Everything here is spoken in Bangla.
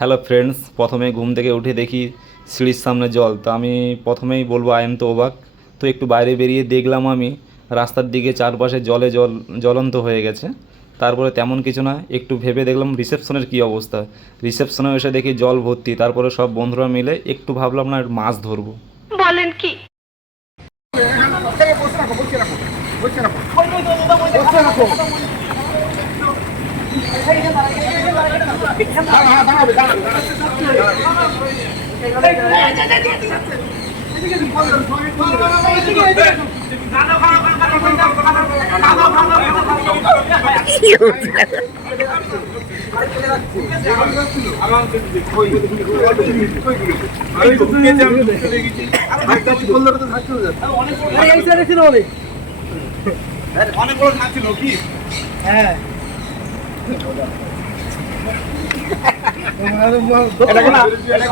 হ্যালো ফ্রেন্ডস প্রথমে ঘুম থেকে উঠে দেখি সিঁড়ির সামনে জল তো আমি প্রথমেই বলব আই এম তো অবাক তো একটু বাইরে বেরিয়ে দেখলাম আমি রাস্তার দিকে চারপাশে জলে জল জ্বলন্ত হয়ে গেছে তারপরে তেমন কিছু না একটু ভেবে দেখলাম রিসেপশনের কী অবস্থা রিসেপশনে এসে দেখি জল ভর্তি তারপরে সব বন্ধুরা মিলে একটু ভাবলাম না মাছ ধরবো বলেন কি অনেক বড় থাকছিল কি হ্যাঁ। এটা